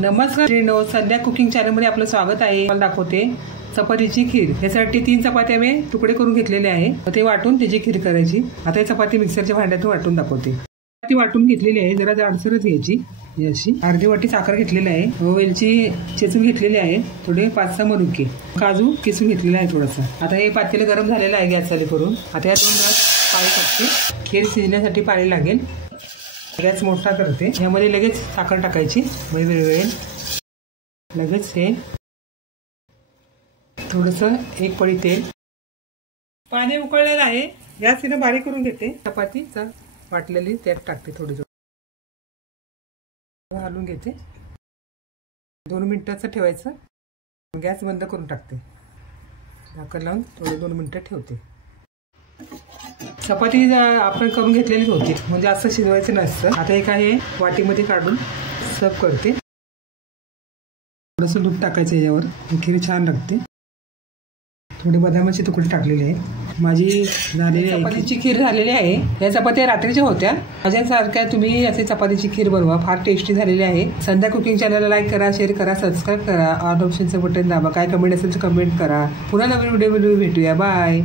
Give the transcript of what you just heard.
नमस्कार श्रीनो, संध्या कुकिंग चॅनलमध्ये आपलं स्वागत आहे। मला दाखवते चपातीची खीर। यासाठी 3 चपात्या मी तुकडे करून घेतलेले आहे, ते वाटून त्याची खीर करायची। आता ही चपाती मिक्सरच्या भांड्यातून वाटून दाखवते। ती वाटून घेतलेली आहे, जरा जाडसरच घ्यायची। अशी अर्धी वाटी साखर घेतलेली आहे, वेलची चेचून घेतलेली आहे, थोडे 5-6 मनुके, काजू किसून घेतलेला आहे थोडासा। आता हे पातेलं गरम झालेलं आहे गॅस चालू करून। आता या 2 ग्लास पाणी टाकते। खीर शिजण्यासाठी पाणी लागेल। गॅस मोठा करते। यामध्ये लगेच साखर टाकायची, म्हणजे वेगवेगळे लगेच हे थोडंसं 1 पळी तेल। पाणी उकळलेलं आहे, गॅस तिने बारीक करून घेते। चपातीचा वाटलेली त्यात टाकते, थोडी घालून घेते। 2 मिनिटाचं ठेवायचं, गॅस बंद करून टाकते। झाकण लावून थोडे 2 मिनिटं ठेवते। चपाती आपण करून घेतलेलीच होती, म्हणजे असं शिजवायचं नसतं। आता एका हे वाटीमध्ये काढून सर्व करते। थोडंसं दूध टाकायचं याच्यावर, खीर छान लागते। थोडे बदामाचे तुकडे टाकलेले आहेत। माझी झालेली चपातीची खीर झालेली आहे। या चपात्या रात्रीच्या होत्या। माझ्यासारख्या तुम्ही असे चपातीची खीर बनवा, फार टेस्टी झालेली आहे। संध्या कुकिंग चॅनलला लाईक करा, शेअर करा, सबस्क्राईब करा, ऑल ऑप्शनचं बटन दाबा। काय कमेंट असेल तर कमेंट करा। पुन्हा नवीन व्हिडिओ भेटूया। बाय।